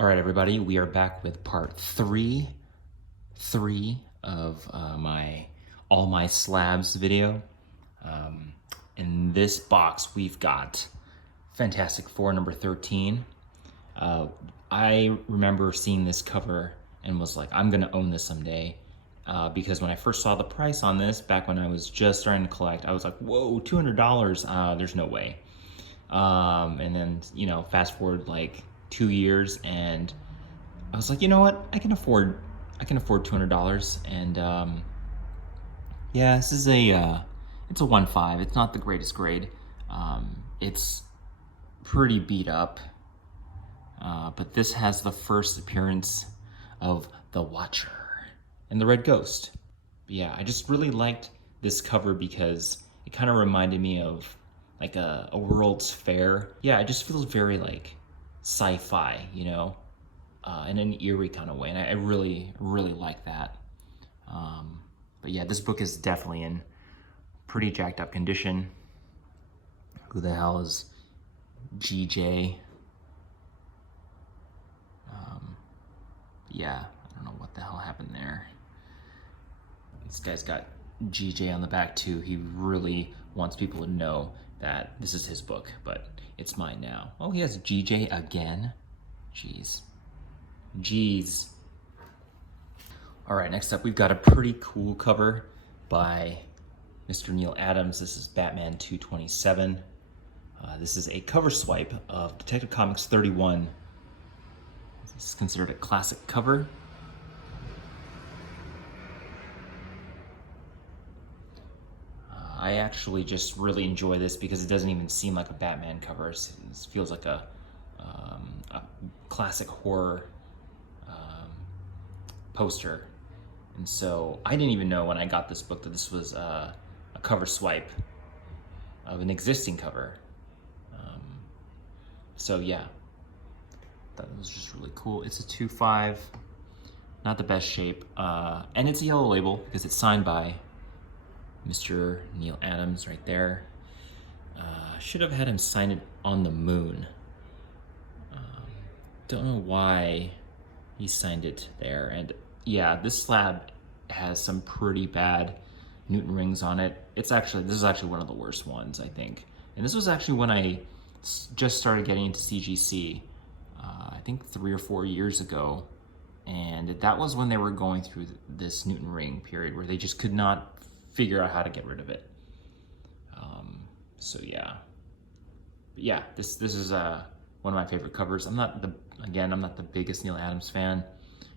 All right, everybody, we are back with part three of all my slabs video. In this box, we've got Fantastic Four number 13. I remember seeing this cover and was like, I'm gonna own this someday. Because when I first saw the price on this, back when I was just starting to collect, I was like, whoa, $200, there's no way. And then, fast forward like 2 years and I was like, you know what? I can afford $200. And yeah, this is it's a 1.5. It's not the greatest grade. It's pretty beat up. But this has the first appearance of the Watcher and the Red Ghost. But yeah, I just really liked this cover because it kind of reminded me of like a World's Fair. Yeah, it just feels very like sci-fi, in an eerie kind of way, and I really like that. But yeah, this book is definitely in pretty jacked up condition. Who the hell is GJ? Yeah, I don't know what the hell happened there. This guy's got GJ on the back too. He really wants people to know that this is his book, but it's mine now. Oh, he has GJ again? Jeez. All right, next up, we've got a pretty cool cover by Mr. Neal Adams. This is Batman 227. This is a cover swipe of Detective Comics 31. This is considered a classic cover. I actually just really enjoy this because it doesn't even seem like a Batman cover. It feels like a classic horror poster. And so I didn't even know when I got this book that this was a cover swipe of an existing cover. So yeah, that was just really cool. It's a 2.5, not the best shape. And it's a yellow label because it's signed by Mr. Neal Adams right there. Should have had him sign it on the moon. Don't know why he signed it there. And yeah, this slab has some pretty bad Newton rings on it. This is actually one of the worst ones, I think. And this was actually when I just started getting into CGC, I think 3 or 4 years ago. And that was when they were going through this Newton ring period where they just could not figure out how to get rid of it. So yeah, but yeah, this is one of my favorite covers. I'm not the biggest Neal Adams fan, and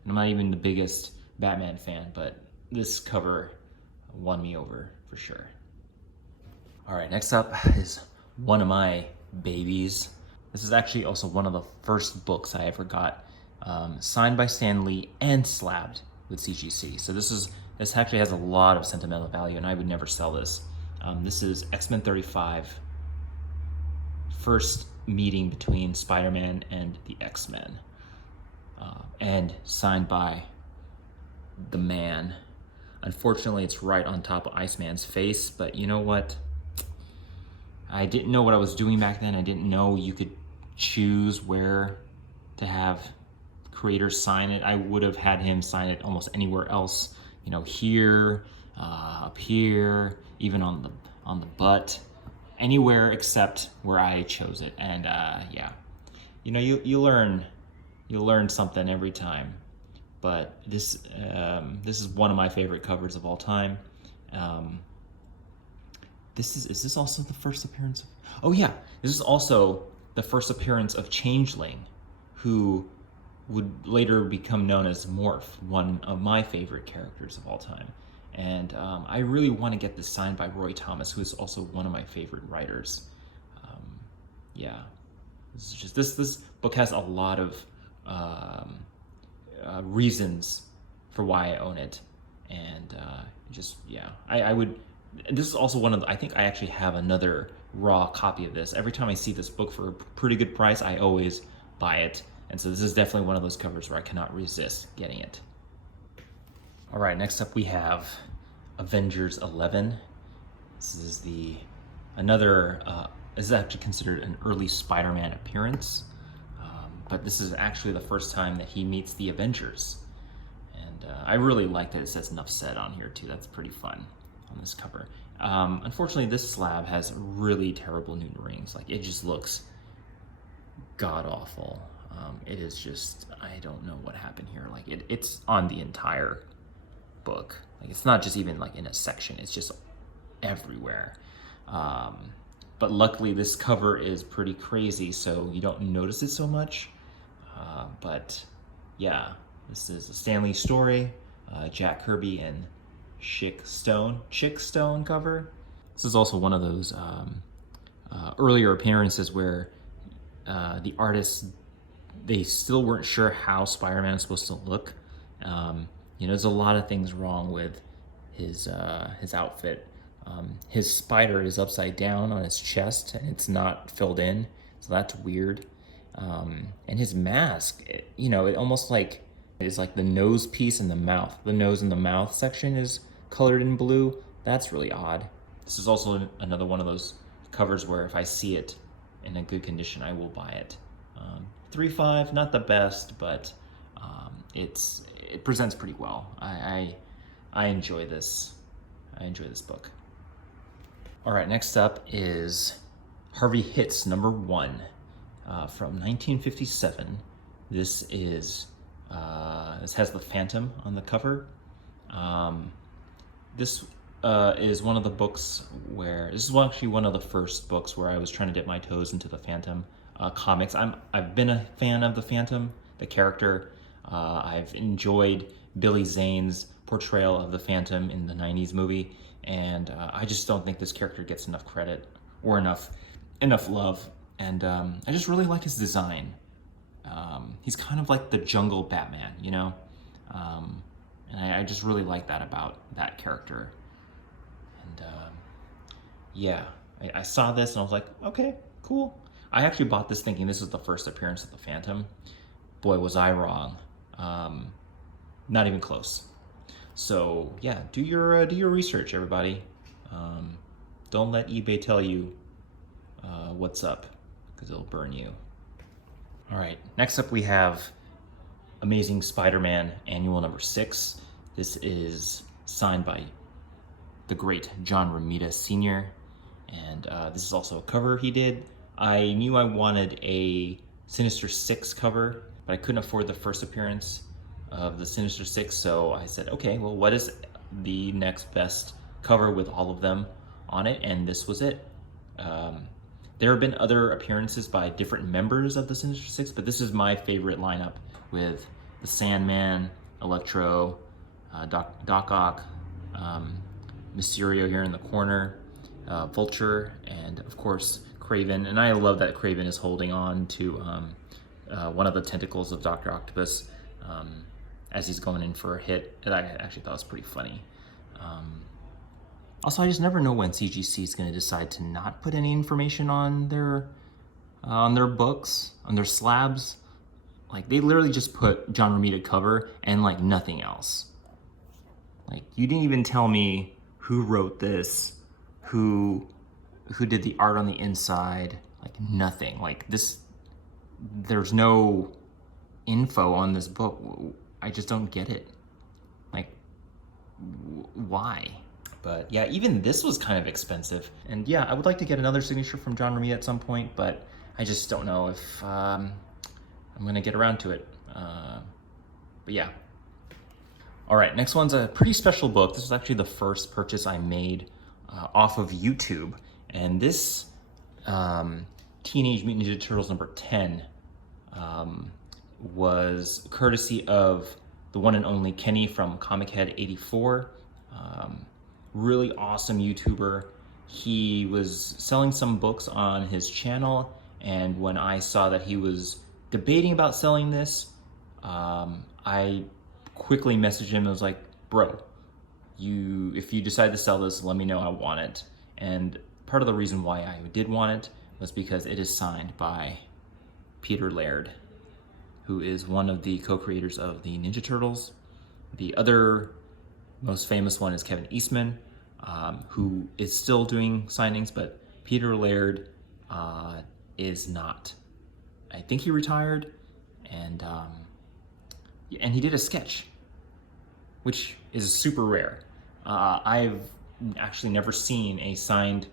I'm not even the biggest Batman fan, but this cover won me over for sure. All right, next up is one of my babies. This is actually also one of the first books I ever got, signed by Stanley and slabbed with CGC. So this actually has a lot of sentimental value, and I would never sell this. This is X-Men 35, first meeting between Spider-Man and the X-Men, and signed by the Man. Unfortunately, it's right on top of Iceman's face, but you know what? I didn't know what I was doing back then. I didn't know you could choose where to have creators sign it. I would have had him sign it almost anywhere else, here, up here, even on the butt, anywhere except where I chose it. And yeah, you learn something every time. But this is one of my favorite covers of all time. Is this also the first appearance of? Oh yeah, this is also the first appearance of Changeling, who would later become known as Morph, one of my favorite characters of all time. And I really want to get this signed by Roy Thomas, who is also one of my favorite writers. Yeah, this book has a lot of reasons for why I own it, and yeah, I would. This is also one of the, I think I actually have another raw copy of this. Every time I see this book for a pretty good price, I always buy it. And so this is definitely one of those covers where I cannot resist getting it. All right, next up we have Avengers 11. This is this is actually considered an early Spider-Man appearance. but this is actually the first time that he meets the Avengers. And I really like that it says "Enough Said" on here too. That's pretty fun on this cover. Unfortunately, this slab has really terrible Newton rings. Like, it just looks god awful. It is just, I don't know what happened here. Like, it's on the entire book. Like, it's not just even like in a section, it's just everywhere. But luckily this cover is pretty crazy, so you don't notice it so much. But yeah, this is a Stanley story, Jack Kirby and Chick Stone cover. This is also one of those earlier appearances where the artists, they still weren't sure how Spider-Man is supposed to look. You know, there's a lot of things wrong with his outfit. His spider is upside down on his chest and it's not filled in, so that's weird. And his mask, you know, it almost like is like the nose piece and the mouth. The nose and the mouth section is colored in blue. That's really odd. This is also another one of those covers where if I see it in a good condition, I will buy it. 3.5, not the best, but it presents pretty well. I enjoy this. I enjoy this book. All right, next up is Harvey Hits #1 from 1957. This is this has the Phantom on the cover. This is one of the books where this is actually one of the first books where I was trying to dip my toes into the Phantom comics. I've been a fan of the Phantom, the character. I've enjoyed Billy Zane's portrayal of the Phantom in the 90s movie, and I just don't think this character gets enough credit or enough love. And I just really like his design. He's kind of like the jungle Batman, you know? And I just really like that about that character. And yeah, I saw this and I was like, okay, cool. I actually bought this thinking this was the first appearance of the Phantom. Boy, was I wrong. Not even close. So yeah, do your research, everybody. Don't let eBay tell you what's up, because it'll burn you. All right, next up we have Amazing Spider-Man Annual #6. This is signed by the great John Romita Sr. And this is also a cover he did. I knew I wanted a Sinister Six cover, but I couldn't afford the first appearance of the Sinister Six, so I said, okay, well, what is the next best cover with all of them on it? And this was it. There have been other appearances by different members of the Sinister Six, but this is my favorite lineup with the Sandman, Electro, Doc Ock, Mysterio here in the corner, Vulture, and of course Kraven. And I love that Kraven is holding on to one of the tentacles of Dr. Octopus as he's going in for a hit. And I actually thought was pretty funny. Also, I just never know when CGC is going to decide to not put any information on their books, on their slabs. Like, they literally just put John Romita cover and like nothing else. Like, you didn't even tell me who wrote this, who did the art on the inside, like nothing. Like, this, there's no info on this book. I just don't get it. Like, why? But yeah, even this was kind of expensive. And yeah, I would like to get another signature from John Romita at some point, but I just don't know if I'm gonna get around to it. But yeah. All right, next one's a pretty special book. This was actually the first purchase I made off of YouTube. And this Teenage Mutant Ninja Turtles #10 was courtesy of the one and only Kenny from Comic Head 84. Really awesome YouTuber. He was selling some books on his channel, and when I saw that he was debating about selling this, I quickly messaged him and was like, bro, if you decide to sell this, let me know, I want it. And part of the reason why I did want it was because it is signed by Peter Laird, who is one of the co-creators of the Ninja Turtles. The other most famous one is Kevin Eastman, who is still doing signings, but Peter Laird is not. I think he retired, and he did a sketch, which is super rare. I've actually never seen a signed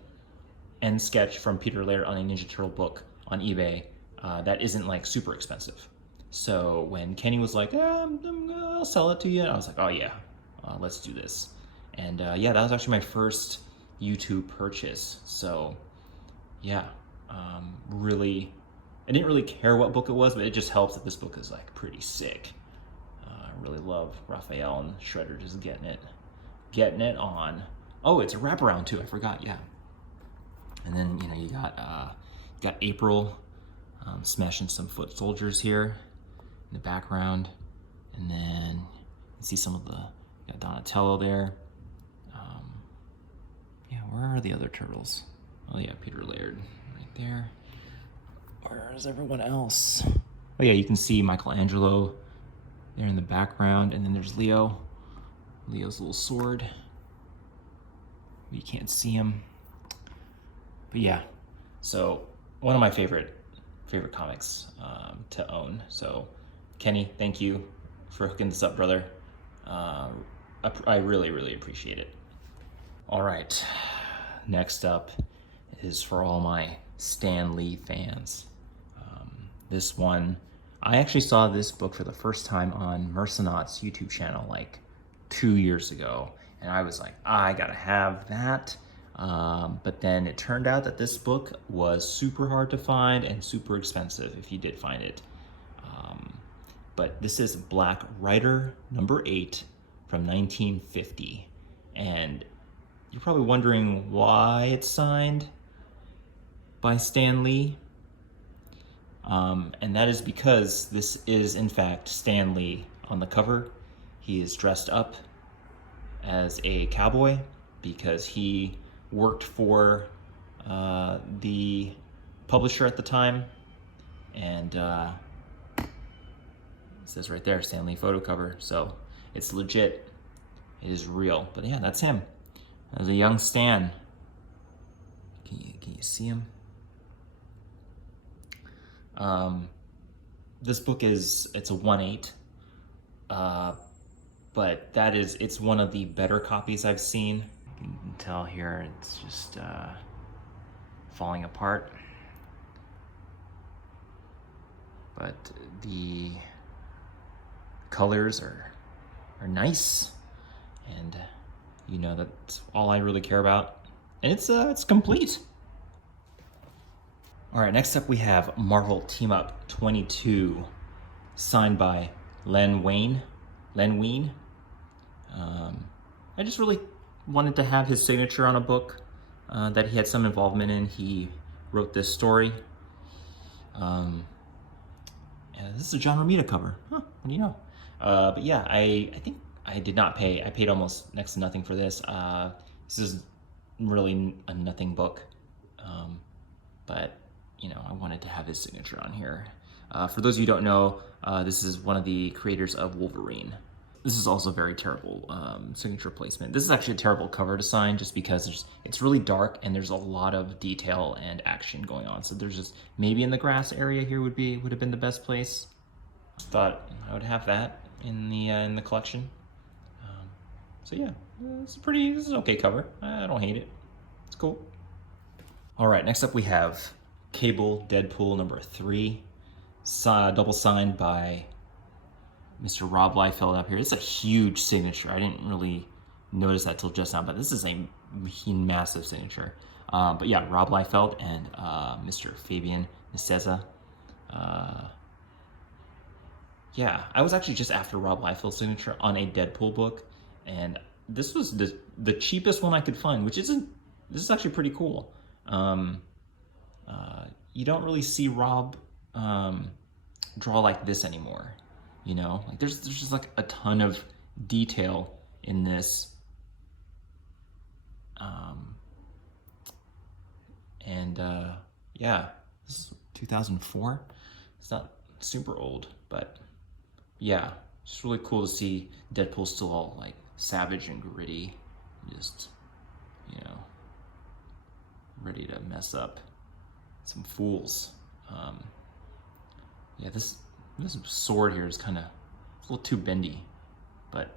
end sketch from Peter Laird on a Ninja Turtle book on eBay that isn't like super expensive. So when Kenny was like, I'll sell it to you, I was like, oh yeah, let's do this. And yeah, that was actually my first YouTube purchase. So yeah, really, I didn't really care what book it was, but it just helps that this book is like pretty sick. I really love Raphael and Shredder just getting it on. Oh, it's a wraparound too, I forgot, yeah. And then, you know, you got April smashing some foot soldiers here in the background. And then you see some of got Donatello there. Yeah, where are the other turtles? Oh yeah, Peter Laird right there. Where's everyone else? Oh yeah, you can see Michelangelo there in the background, and then there's Leo. Leo's little sword. You can't see him. But yeah, so one of my favorite comics to own. So Kenny, thank you for hooking this up, brother. I really appreciate it. All right, next up is for all my Stanley fans. This one, I actually saw this book for the first time on Mercenaut's YouTube channel like 2 years ago, and I was like, I gotta have that. But then it turned out that this book was super hard to find and super expensive if you did find it. But this is Black Rider #8 from 1950. And you're probably wondering why it's signed by Stan Lee. And that is because this is in fact Stan Lee on the cover. He is dressed up as a cowboy because he worked for the publisher at the time, and it says right there, Stan Lee photo cover, so it's legit, it is real. But yeah, that's him as a young Stan. Can you see him? This book it's a 1/8, but it's one of the better copies I've seen. You can tell here it's just falling apart, but the colors are nice, and you know that's all I really care about, and it's complete. All right, next up we have Marvel Team Up 22, signed by Len Wein. I just really wanted to have his signature on a book that he had some involvement in. He wrote this story. And this is a John Romita cover. Huh, what do you know? But yeah, I think I did not pay. I paid almost next to nothing for this. This is really a nothing book. But you know, I wanted to have his signature on here. For those of you who don't know, this is one of the creators of Wolverine. This is also very terrible signature placement. This is actually a terrible cover to sign just because it's really dark and there's a lot of detail and action going on. So there's just, maybe in the grass area here would have been the best place. Thought I would have that in the collection. So yeah, this is an okay cover. I don't hate it. It's cool. All right, next up we have Cable Deadpool #3, double signed by Mr. Rob Liefeld up here. It's a huge signature. I didn't really notice that till just now, but this is a massive signature. But yeah, Rob Liefeld and Mr. Fabian Nicieza. Yeah, I was actually just after Rob Liefeld's signature on a Deadpool book, and this was the cheapest one I could find, this is actually pretty cool. You don't really see Rob draw like this anymore, you know? Like there's just like a ton of detail in this. Yeah, this is 2004. It's not super old, but yeah, it's really cool to see Deadpool still all like savage and gritty, just, you know, ready to mess up some fools. Yeah, this This sword here is kind of a little too bendy, but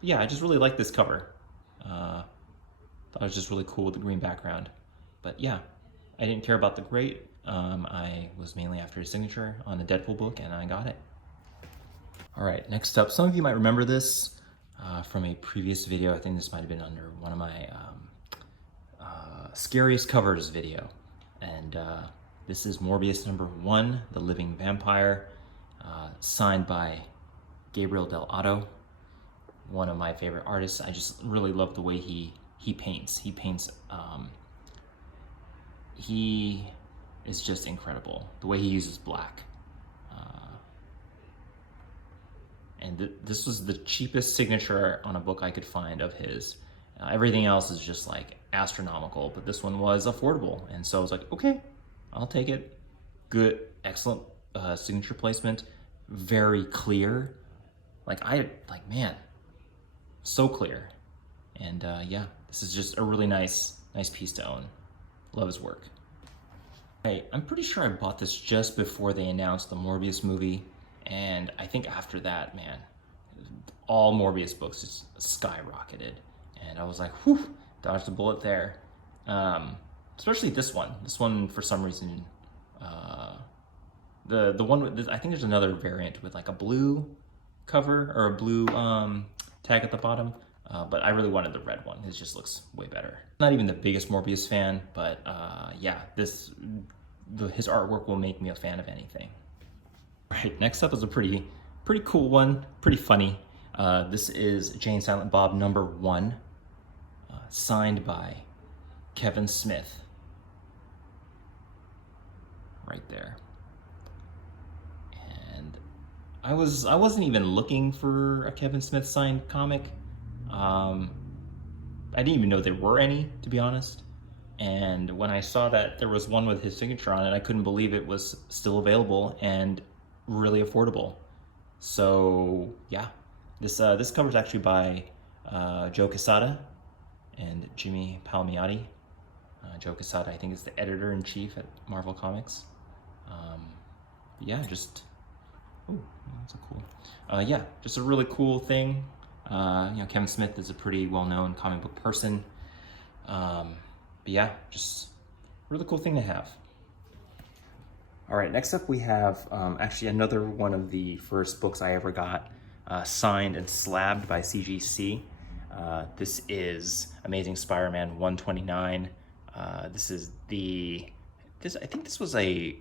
yeah, I just really like this cover. Thought it was just really cool with the green background. But yeah, I didn't care about the grade. I was mainly after his signature on the Deadpool book, and I got it. All right, next up, some of you might remember this from a previous video. I think this might have been under one of my scariest covers video. And this is Morbius #1, The Living Vampire, signed by Gabriel Del Otto, one of my favorite artists. I just really love the way he paints. He paints, he is just incredible. The way he uses black. And this was the cheapest signature on a book I could find of his. Everything else is just like astronomical, but this one was affordable. And so I was like, okay, I'll take it. Good, excellent signature placement. Very clear. Man, so clear. And yeah, this is just a really nice piece to own. Love his work. I'm pretty sure I bought this just before they announced the Morbius movie. And I think after that, man, all Morbius books just skyrocketed. And I was like, whew, dodged a bullet there. Especially this one. This one, for some reason, the one with, I think there's another variant with like a blue cover or a blue tag at the bottom. But I really wanted the red one. It just looks way better. Not even the biggest Morbius fan, but yeah, his artwork will make me a fan of anything. Right, next up is a pretty cool one, pretty funny. This is Jane Silent Bob #1, signed by Kevin Smith. Right there. And I wasn't even looking for a Kevin Smith signed comic. I didn't even know there were any, to be honest. And when I saw that there was one with his signature on it, I couldn't believe it was still available and really affordable. So yeah, this cover is actually by Joe Quesada and Jimmy Palmiotti. Joe Quesada, I think, is the editor-in-chief at Marvel Comics. Yeah, just that's a cool. Yeah, just a really cool thing. Kevin Smith is a pretty well-known comic book person. But yeah, just a really cool thing to have. All right, next up we have actually another one of the first books I ever got, signed and slabbed by CGC. This is Amazing Spider-Man 129. This is I think this was a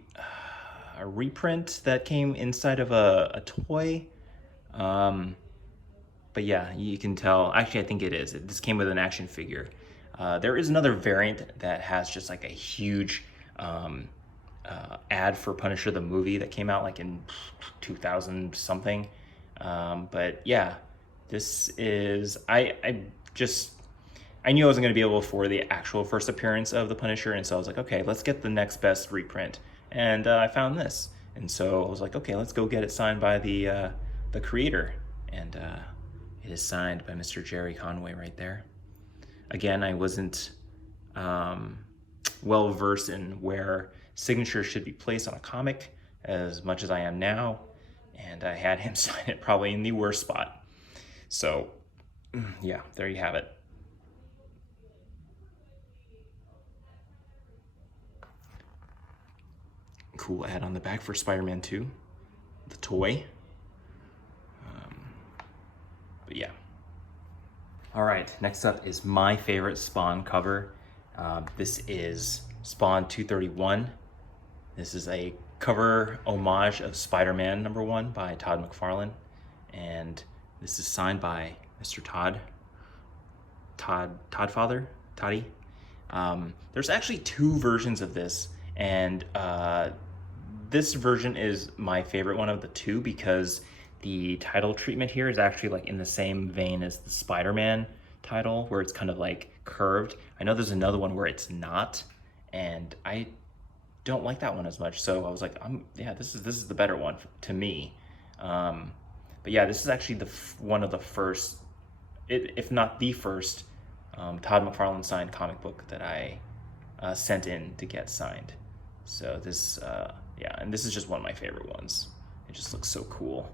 reprint that came inside of a toy. But yeah, you can tell, actually I think it is. This came with an action figure. There is another variant that has just like a huge ad for Punisher the movie that came out like in 2000 something. But yeah, this is, I knew I wasn't going to be able to afford the actual first appearance of the Punisher, and so I was like, okay, let's get the next best reprint. And I found this, and so I was like, okay, let's go get it signed by the creator. And it is signed by Mr. Jerry Conway right there. Again, I wasn't well versed in where signatures should be placed on a comic as much as I am now, and I had him sign it probably in the worst spot. So yeah, there you have it. Cool ad on the back for Spider-Man 2, the toy. But yeah. All right, next up is my favorite Spawn cover. This is Spawn 231. This is a cover homage of Spider-Man #1 by Todd McFarlane. And this is signed by Mr. Toddy. There's actually two versions of this, and this version is my favorite one of the two because the title treatment here is actually like in the same vein as the Spider-Man title, where it's kind of like curved. I know there's another one where it's not, and I don't like that one as much. So I was like, yeah, this is the better one to me. But yeah, this is actually one of the first, if not the first, Todd McFarlane signed comic book that I sent in to get signed. So this, yeah, and this is just one of my favorite ones. It just looks so cool.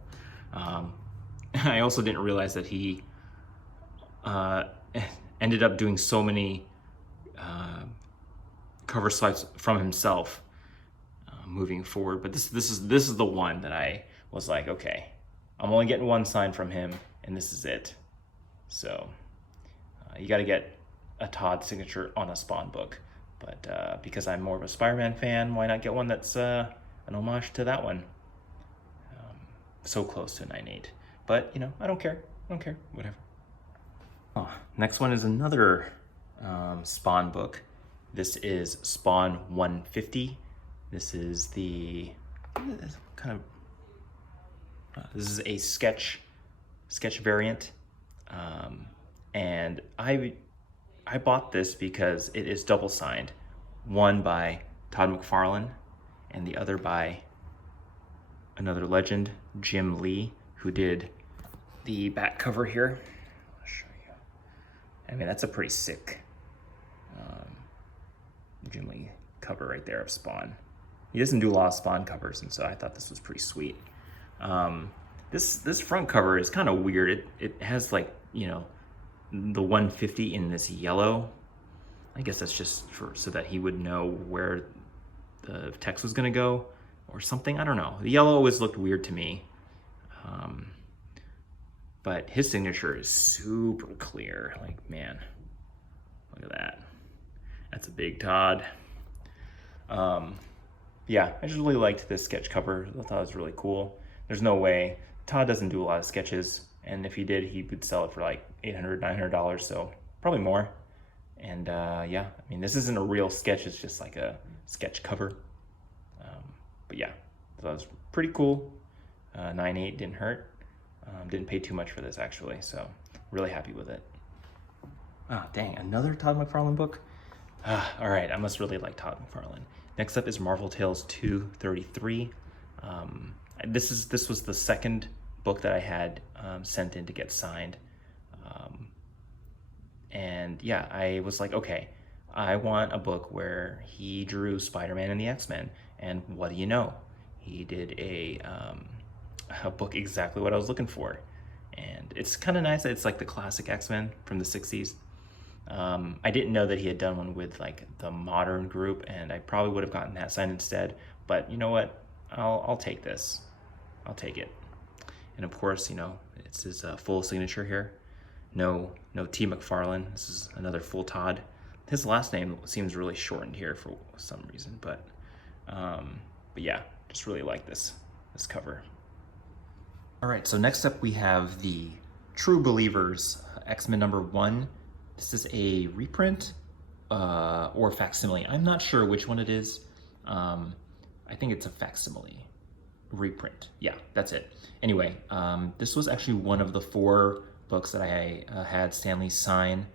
I also didn't realize that he ended up doing so many cover slides from himself moving forward. But this is the one that I was like, okay, I'm only getting one sign from him, and this is it. So you got to get a Todd signature on a Spawn book. But because I'm more of a Spider-Man fan, why not get one that's an homage to that one? So close to a 9.8. But, you know, I don't care. Whatever. Oh, next one is another Spawn book. This is Spawn 150. This is the kind of this is a sketch variant, and I bought this because it is double signed, one by Todd McFarlane and the other by another legend, Jim Lee, who did the back cover here. I'll show you. I mean, that's a pretty sick Jim Lee cover right there of Spawn. He doesn't do a lot of Spawn covers, and so I thought this was pretty sweet. This front cover is kind of weird. It has, like, you know, the 150 in this yellow. I guess that's just so that he would know where the text was gonna go or something. I don't know. The yellow always looked weird to me. But his signature is super clear. Like, man, look at that. That's a big Todd. Yeah, I just really liked this sketch cover. I thought it was really cool. There's no way. Todd doesn't do a lot of sketches, and if he did, he would sell it for like $800, $900, so probably more. And yeah, I mean, this isn't a real sketch, it's just like a sketch cover. But yeah, so that was pretty cool. 9.8 didn't hurt. Didn't pay too much for this, actually, so really happy with it. Ah, dang, another Todd McFarlane book? All right, I must really like Todd McFarlane. Next up is Marvel Tales 233. This was the second book that I had sent in to get signed. And yeah, I was like, okay, I want a book where he drew Spider-Man and the X-Men. And what do you know? He did a book exactly what I was looking for. And it's kind of nice that it's like the classic X-Men from the 60s. I didn't know that he had done one with like the modern group, and I probably would have gotten that signed instead. But you know what? I'll take this. I'll take it. And of course, you know, it's his full signature here. No T. McFarlane. This is another full Todd. His last name seems really shortened here for some reason, but yeah, just really like this cover. All right, so next up we have the True Believers X-Men #1. This is a reprint or facsimile. I'm not sure which one it is. I think it's a facsimile reprint. Yeah, that's it. Anyway, this was actually one of the 4 books that I had Stanley sign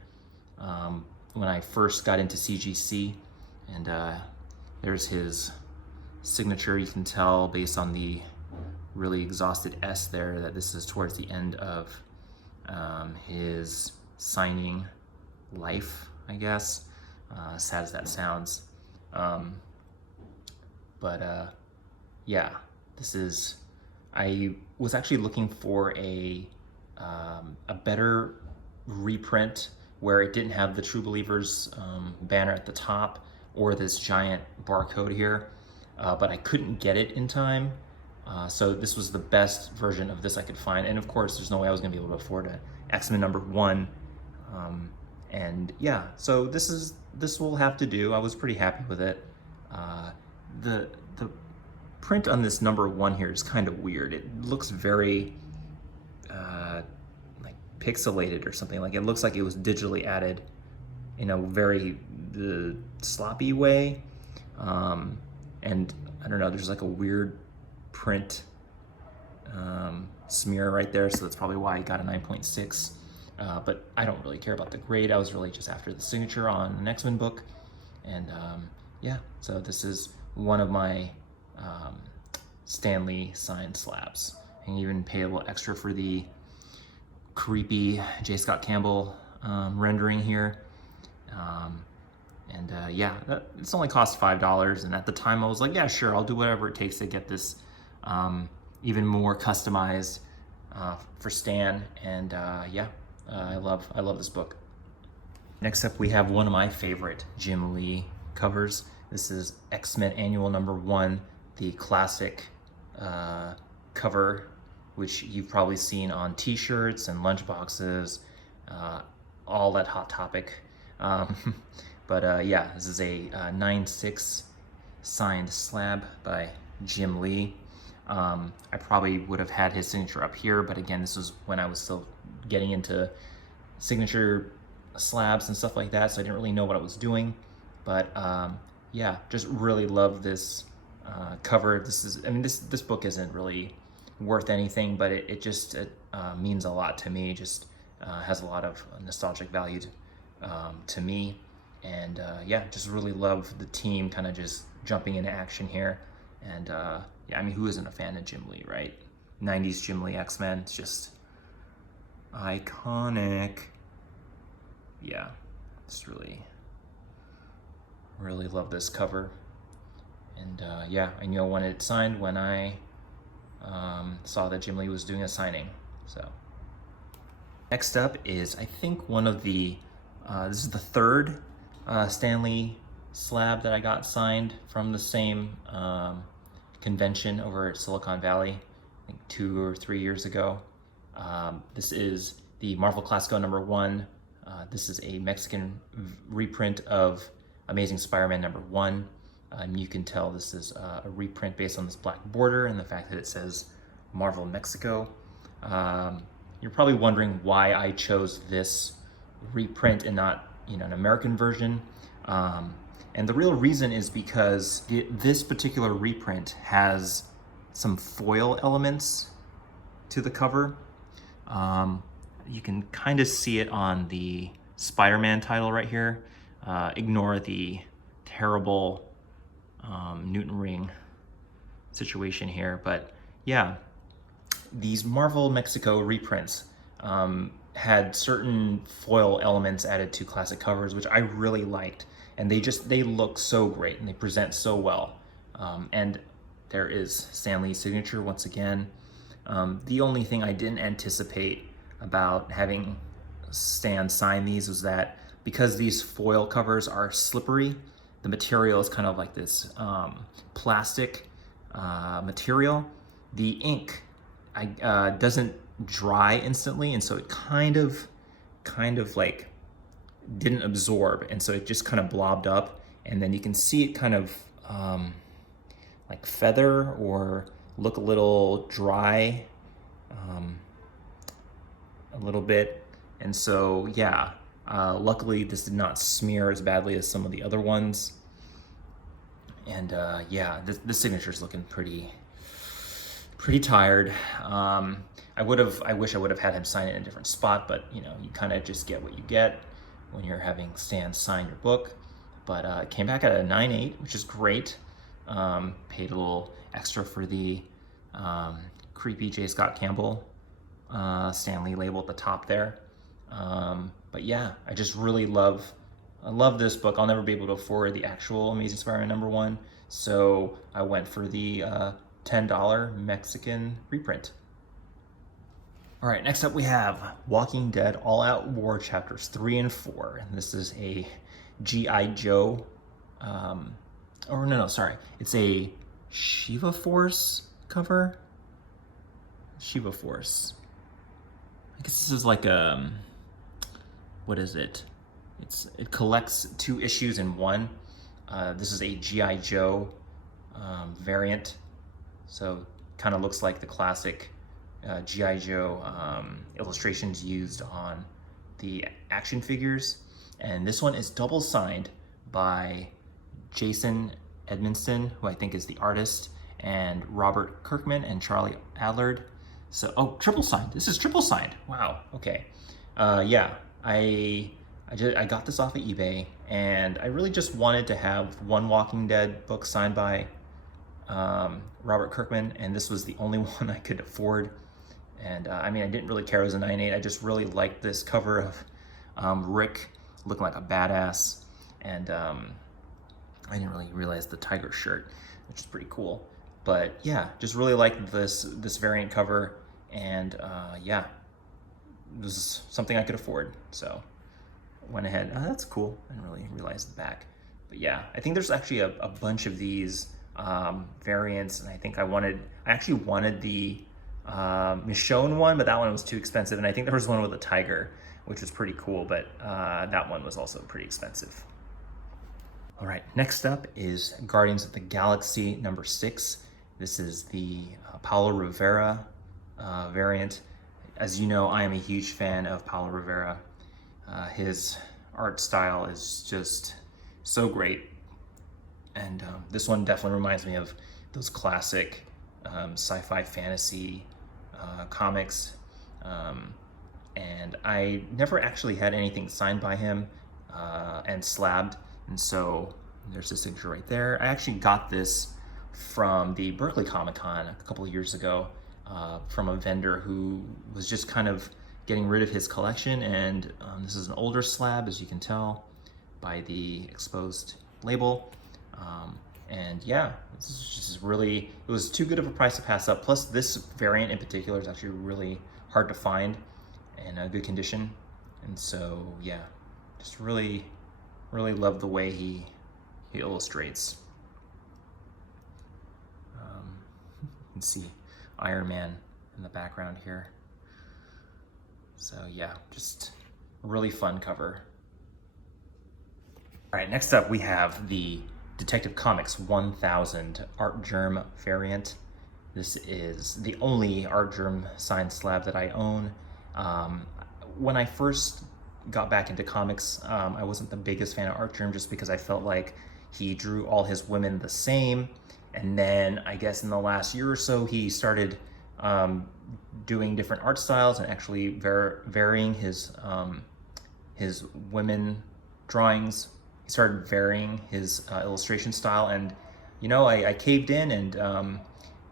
when I first got into CGC, and there's his signature. You can tell based on the really exhausted S there that this is towards the end of his signing life, I guess. Sad as that sounds. Yeah, this is, I was actually looking for a better reprint where it didn't have the True Believers banner at the top or this giant barcode here, but I couldn't get it in time. So this was the best version of this I could find. And of course, there's no way I was gonna be able to afford an X-Men #1. And yeah, so this will have to do. I was pretty happy with it. The print on this #1 here is kind of weird. It looks very like pixelated or something. Like it looks like it was digitally added in a very sloppy way. And I don't know, there's like a weird print smear right there, so that's probably why I got a 9.6. But I don't really care about the grade. I was really just after the signature on an X-Men book. And yeah, so this is one of my Stanley signed slabs. I can even pay a little extra for the creepy J. Scott Campbell rendering here. Yeah, it's only cost $5, and at the time I was like, yeah, sure, I'll do whatever it takes to get this even more customized for Stan, and yeah, I love this book. Next up, we have one of my favorite Jim Lee covers. This is X-Men Annual #1, the classic cover, which you've probably seen on t-shirts and lunchboxes, all that Hot Topic. But yeah, this is a 9/6 signed slab by Jim Lee. I probably would have had his signature up here, but again, this was when I was still getting into signature slabs and stuff like that, so I didn't really know what I was doing. But yeah, just really love this cover. This is, I mean, this book isn't really worth anything, but it just means a lot to me. Just has a lot of nostalgic value to me, and yeah, just really love the team kind of just jumping into action here. And yeah, I mean, who isn't a fan of Jim Lee, right? 90s Jim Lee X-Men, it's just iconic. Yeah, just really love this cover. And yeah, I knew I wanted it signed when I saw that Jim Lee was doing a signing. So next up is, I think, one of the this is the third Stanley slab that I got signed from the same convention over at Silicon Valley, I think 2 or 3 years ago. This is the Marvel Classico #1. This is a Mexican reprint of Amazing Spider-Man #1. You can tell this is a reprint based on this black border and the fact that it says Marvel Mexico. You're probably wondering why I chose this reprint and not, you know, an American version. And the real reason is because this particular reprint has some foil elements to the cover. You can kind of see it on the Spider-Man title right here. Ignore the terrible Newton ring situation here, but yeah, these Marvel Mexico reprints had certain foil elements added to classic covers, which I really liked, and they look so great and they present so well. And there is Stanley's signature once again. The only thing I didn't anticipate about having Stan sign these was that because these foil covers are slippery, the material is kind of like this plastic material. The ink doesn't dry instantly, and so it kind of like didn't absorb, and so it just kind of blobbed up, and then you can see it kind of like feather or look a little dry a little bit. And so yeah, luckily this did not smear as badly as some of the other ones. And yeah, this signature is looking pretty tired. I wish I would have had him sign it in a different spot, but you know, you kind of just get what you get when you're having Stan sign your book. But it came back at a 9.8, which is great. Paid a little extra for the creepy J. Scott Campbell Stanley label at the top there. But yeah, I just really love this book. I'll never be able to afford the actual Amazing Spider-Man #1, so I went for the $10 Mexican reprint. All right, next up we have Walking Dead All Out War Chapters 3 and 4. And this is a G.I. Joe, it's a Shiva Force cover. Shiva Force. I guess this is like a, what is it? It collects 2 issues in one. This is a G.I. Joe variant, so kind of looks like the classic G.I. Joe illustrations used on the action figures. And this one is double signed by Jason Edmondson, who I think is the artist, and Robert Kirkman and Charlie Adlard. So, oh, triple signed. This is triple signed. Wow. Okay. Yeah, I got this off of eBay, and I really just wanted to have one Walking Dead book signed by Robert Kirkman, and this was the only one I could afford. And I mean, I didn't really care it was a 9.8. I just really liked this cover of Rick looking like a badass, and I didn't really realize the tiger shirt, which is pretty cool. But yeah, just really like this variant cover, and yeah, it was something I could afford, so went ahead. Oh, that's cool. I didn't really realize the back. But yeah, I think there's actually a bunch of these variants, and I think I actually wanted the Michonne one, but that one was too expensive, and I think there was one with a tiger, which was pretty cool, but that one was also pretty expensive. All right, next up is Guardians of the Galaxy number 6. This is the Paulo Rivera variant. As you know, I am a huge fan of Paulo Rivera. His art style is just so great. And this one definitely reminds me of those classic sci-fi fantasy comics. And I never actually had anything signed by him and slabbed. And so there's the signature right there. I actually got this from the Berkeley Comic Con a couple of years ago from a vendor who was just kind of getting rid of his collection. And this is an older slab, as you can tell by the exposed label. And yeah, this is just really, it was too good of a price to pass up. Plus this variant in particular is actually really hard to find in a good condition. And so yeah, just really love the way he illustrates. You can see Iron Man in the background here. So yeah, just a really fun cover. All right, next up we have the Detective Comics 1000 Art Germ variant. This is the only Art Germ signed slab that I own. When I first got back into comics, I wasn't the biggest fan of Art Germ just because I felt like he drew all his women the same. And then I guess in the last year or so, he started doing different art styles and actually varying his women drawings. He started varying his illustration style, and you know, I caved in, and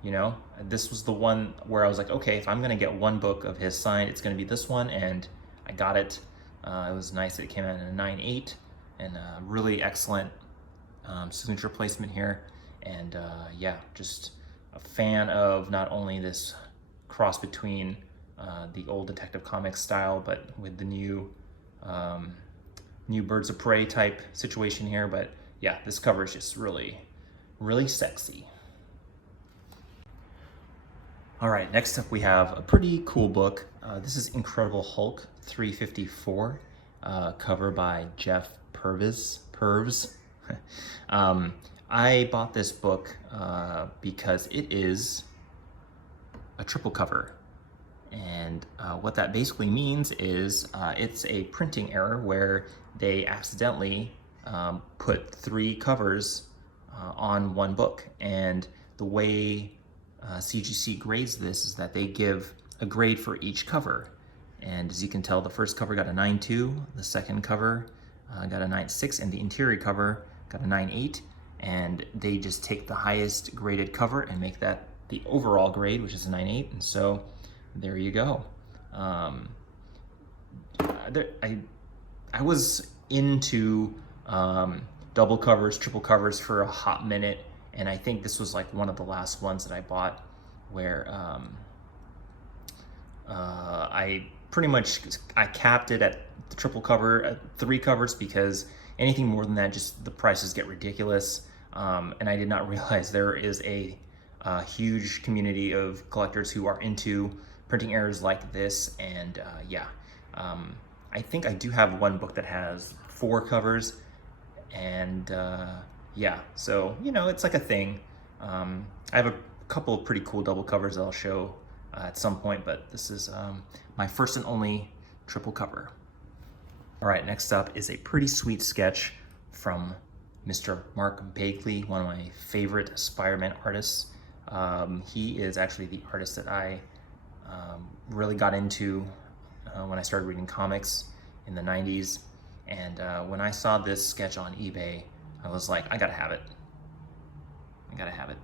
you know, this was the one where I was like, okay, if I'm gonna get one book of his signed, it's gonna be this one, and I got it. It was nice that it came out in a 9/8, and really excellent signature placement here. And yeah, just a fan of not only this cross between the old Detective Comics style, but with the new Birds of Prey type situation here. But yeah, this cover is just really sexy. All right, next up we have a pretty cool book. This is Incredible Hulk 354, cover by Jeff Purvis. I bought this book because it is a triple cover. And what that basically means is it's a printing error where they accidentally put 3 covers on one book. And the way CGC grades this is that they give a grade for each cover. And as you can tell, the first cover got a 9.2, the second cover got a 9.6, and the interior cover got a 9.8. And they just take the highest graded cover and make that the overall grade, which is a 9.8. And so there you go. I was into double covers, triple covers for a hot minute, and I think this was like one of the last ones that I bought where I pretty much capped it at the triple cover, at 3 covers, because anything more than that, just the prices get ridiculous. And I did not realize there is a huge community of collectors who are into printing errors like this. And yeah, I think I do have one book that has 4 covers, and yeah, so you know, it's like a thing. I have a couple of pretty cool double covers that I'll show at some point, but this is my first and only triple cover. All right, next up is a pretty sweet sketch from Mr. Mark Bagley, one of my favorite Spider-Man artists. He is actually the artist that I really got into when I started reading comics in the 90s. And when I saw this sketch on eBay, I was like, I gotta have it. I gotta have it.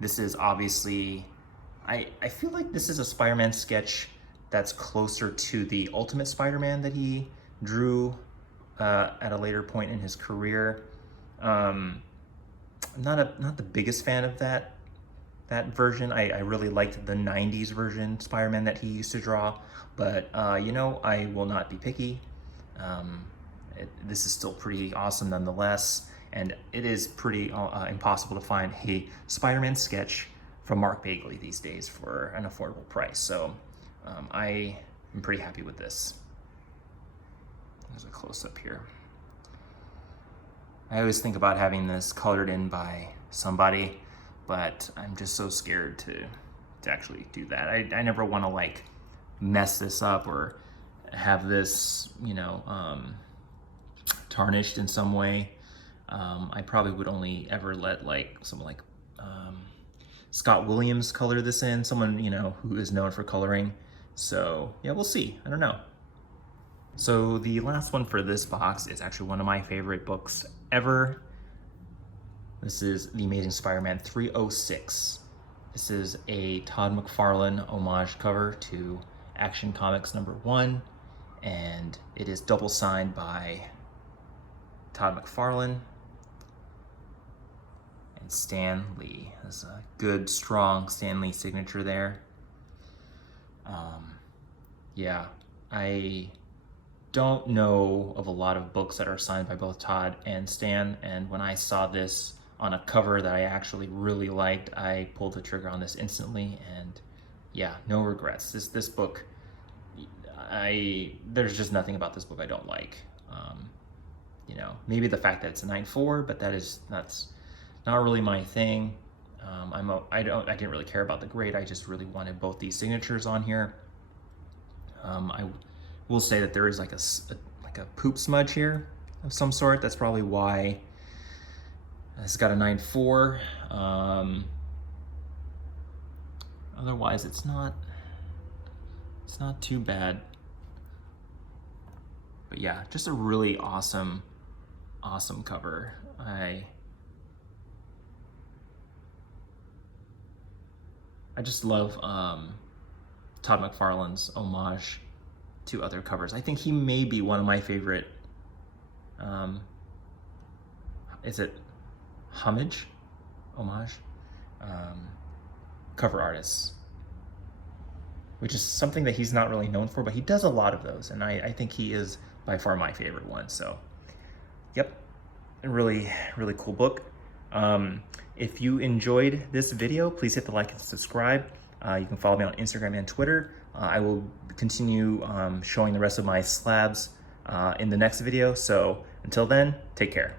This is obviously, I feel like this is a Spider-Man sketch that's closer to the Ultimate Spider-Man that he drew at a later point in his career. not the biggest fan of that version. I really liked the 90s version Spider-Man that he used to draw, but you know, I will not be picky. This is still pretty awesome nonetheless, and it is pretty impossible to find a Spider-Man sketch from Mark Bagley these days for an affordable price. So I am pretty happy with this. There's a close-up here. I always think about having this colored in by somebody, but I'm just so scared to actually do that. I never want to like mess this up or have this, you know, tarnished in some way. I probably would only ever let like someone like Scott Williams color this in, someone, you know, who is known for coloring. So yeah, we'll see. I don't know. So the last one for this box is actually one of my favorite books ever. This is The Amazing Spider-Man 306. This is a Todd McFarlane homage cover to Action Comics #1, and it is double signed by Todd McFarlane and Stan Lee. There's a good, strong Stan Lee signature there. Yeah, I don't know of a lot of books that are signed by both Todd and Stan, and when I saw this on a cover that I actually really liked, I pulled the trigger on this instantly, and yeah, no regrets. This book, there's just nothing about this book I don't like. You know, maybe the fact that it's a 9.4, but that's not really my thing. I didn't really care about the grade. I just really wanted both these signatures on here. I will say that there is like a poop smudge here of some sort. That's probably why it's got a 9.4. Otherwise, it's not too bad. But yeah, just a really awesome cover. I just love Todd McFarlane's homage to other covers. I think he may be one of my favorite, is it homage? Cover artists, which is something that he's not really known for, but he does a lot of those, and I think he is by far my favorite one. So yep, a really cool book. If you enjoyed this video, please hit the like and subscribe. You can follow me on Instagram and Twitter. I will continue showing the rest of my slabs in the next video. So until then, take care.